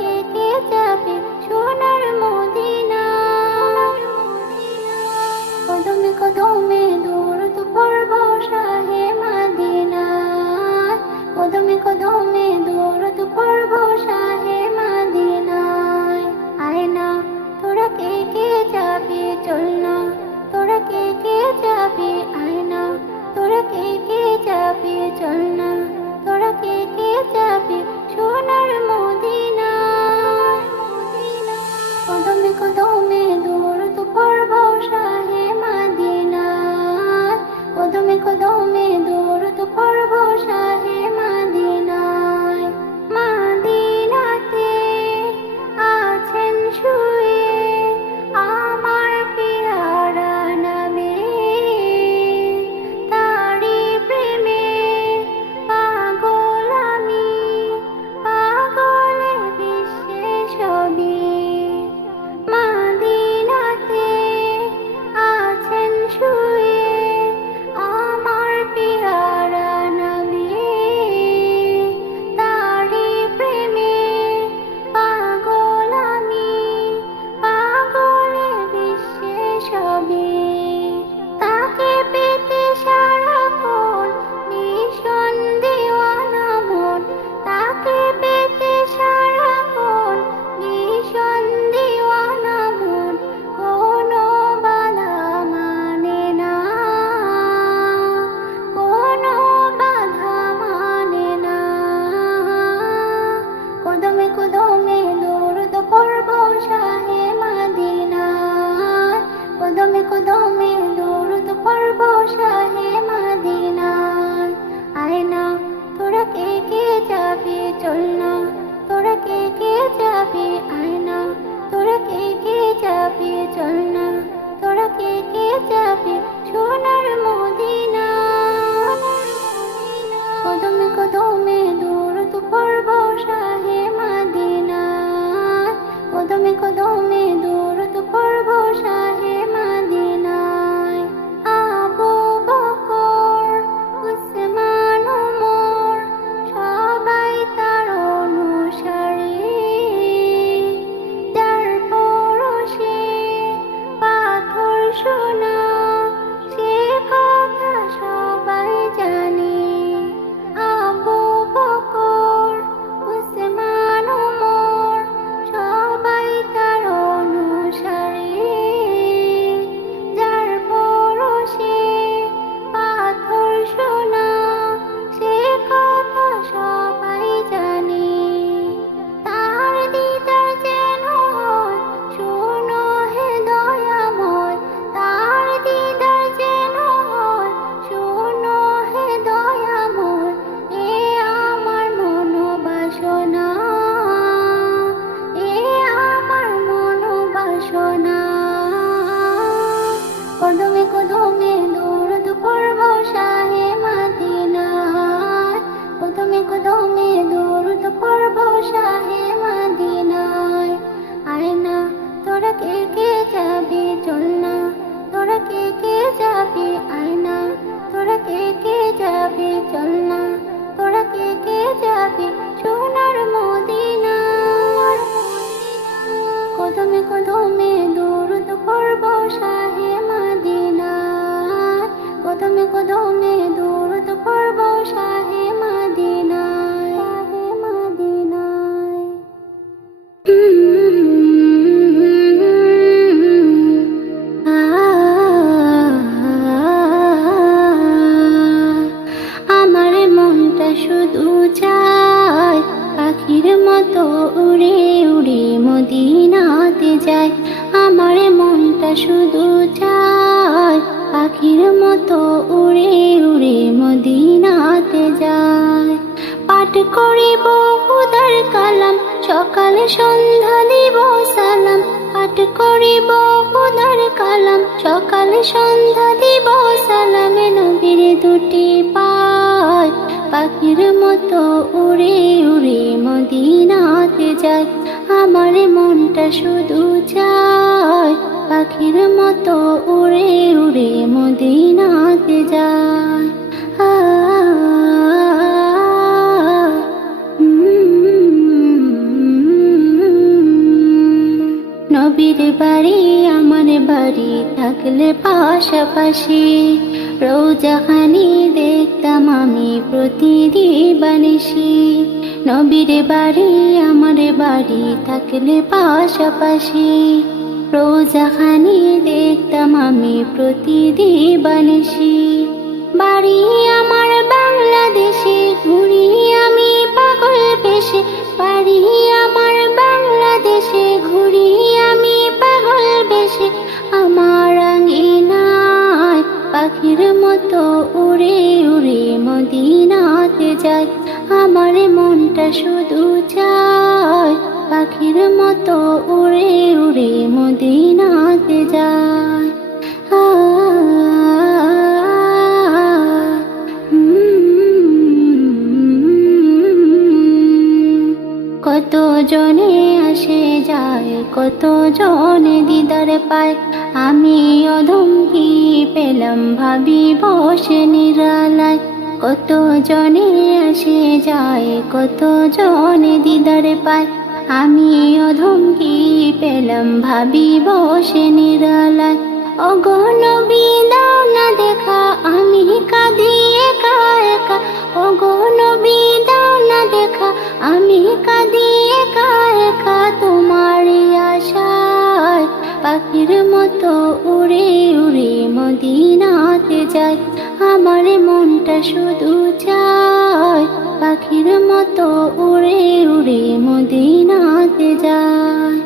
কে কে যাবে সোনার মদিনা? কদমে কদমে দৌড়ত পড়ব শাহে মাদিনা। কদমে কদমে দৌড়ত পড়ব শাহে মাদিনায়। আয় না তোরা কে কে যাবি চল না, তোরা কে কে যাবি আয় না, তোরা কে কে যাবি চল না, তোরা কে কে যাবি সোনার মদিনা? কদমে কদমে দৌড়ত পড়ব শাহে মাদিনা। কদমে কদমে দৌড়ত পড়ব শাহে মাদিনায়। মাদিনাতে আছেন শুয়ে আমার পিয়ারা নবী, তারি প্রেমে পাগল আমি, পাগলে বিশ্বে সবই। মাদিনাতে আছেন শুয়ে আমার পিয়ারা নবী, তারি প্রেমে পাগল আমি, পাগলে বিশ্বে সবই। তাকে পেতে সারাক্ষণ ভীষণ দিওয়ানা মন, তাকে পেতে সারাক্ষণ ভীষণ দিওয়ানা মন। কোনো বাধা মানে না, কোনো বাধা মানে না। কদমে কদমে দৌড়ত পড়ব শাহে মাদিনা। কদমে কদমে দৌড়ত পড়ব শাহে মাদিনা। আয় না তোরা কে কে যাবি চল না, তোরা কে কে যাবি আয় না, তোরা কে কে যাবি চল না, তোরা কে কে যাবি সোনার মদিনা? কদমে কদমে দৌড়ত পড়ব শাহে মাদিনা। কদমে কদমে দৌড়ত পড়ব শাহে মাদিনায়। আবু বকর উসমান ওমর সবাই তার অনুসারী, যার পরশে পাথর সোনা সে কথা সবাই জানে। আবু বকর উসমান ওমর সবাই তার অনুসারী, যার পরশে পাথর সোনা সে কথা সবাই জানে। তার দিদার যেন হয় শোনো হে দয়াময়, তার দিদার যেন হয় শোনো হে দয়াময়। এ আমার মনোবাসনা, এ আমার মনোবাসনা। কদমে কদমে দৌড়ত পড়ব শাহে মাদিনা। কদমে কদমে দৌড়ত পড়ব শাহে মাদিনায়। আয় না তোরা কে কে যাবি চল না, তোরা কে কে যাবি আয় না, তোরা কে কে যাবি চল না, তোরা কে কে যাবি সোনার মদিনা? কদমে কদমে দৌড়ত পড়ব শাহে মাদিনা। কদমে কদমে দৌড়ত পড়ব শাহে মাদিনায়। শাহে মাদিনায়। আমার মনটা শুধু চায় পাখির মতো উড়ে উড়ে মদিনাতে যায়। আমার মনটা শুধু চায় পাখির মতো উড়ে উড়ে মদিনাতে যায়। পাঠ করিব খুদার কালাম সকালে সন্ধ্যা দিব সালাম। পাঠ করিব খুদার কালাম সকালে সন্ধ্যা দিব সালাম। নবীর দুটি পায় পাখির মতো উড়ে উড়ে মদিনাতে যায়। আমার মনটা শুধু চায় পাখির মতো উড়ে উড়ে মদিনাতে যায়। নবীর বাড়ি আমার বাড়ি থাকলে পাশাপাশি, রোজাখানি দেখতাম আমি প্রতিদিবানিসি। নবীর বাড়ি আমার বাড়ি থাকলে পাশাপাশি, রোজাখানি দেখতাম আমি প্রতিদিবানিসি। বাড়ি আমার বাংলাদেশে, ঘুরি আমি পাগল বেশে। বাড়ি আমার বাংলাদেশে, ঘুরি আমি পাগল বেশে। আমার আঙ্গিনায় পাখির মতো উড়ে উড়ে মদিনাতে যায়। আমার মনটা শুধু চায় পাখির মতো উড়ে উড়ে মদিনাতে যায়। কত জনে আসে যায়, কত জনে দিদার পায়। আমি অধম কি পেলাম ভাবি বসে নিরালায়। কত জনে আসে যায়, কত জনে দিদার পায়। আমি অধম কি পেলাম ভাবি বসে নিরালায়। ওগো নবী দাও না দেখা, আমি কাঁদি একা একা। ওগো নবী দাও না দেখা, আমি কাঁদি একা একা। তোমারই আশায় পাখির মতো উড়ে উড়ে মদিনাতে যায়। আমার মনটা শুধু চায় পাখির মতো উড়ে উড়ে মদিনাতে যায়।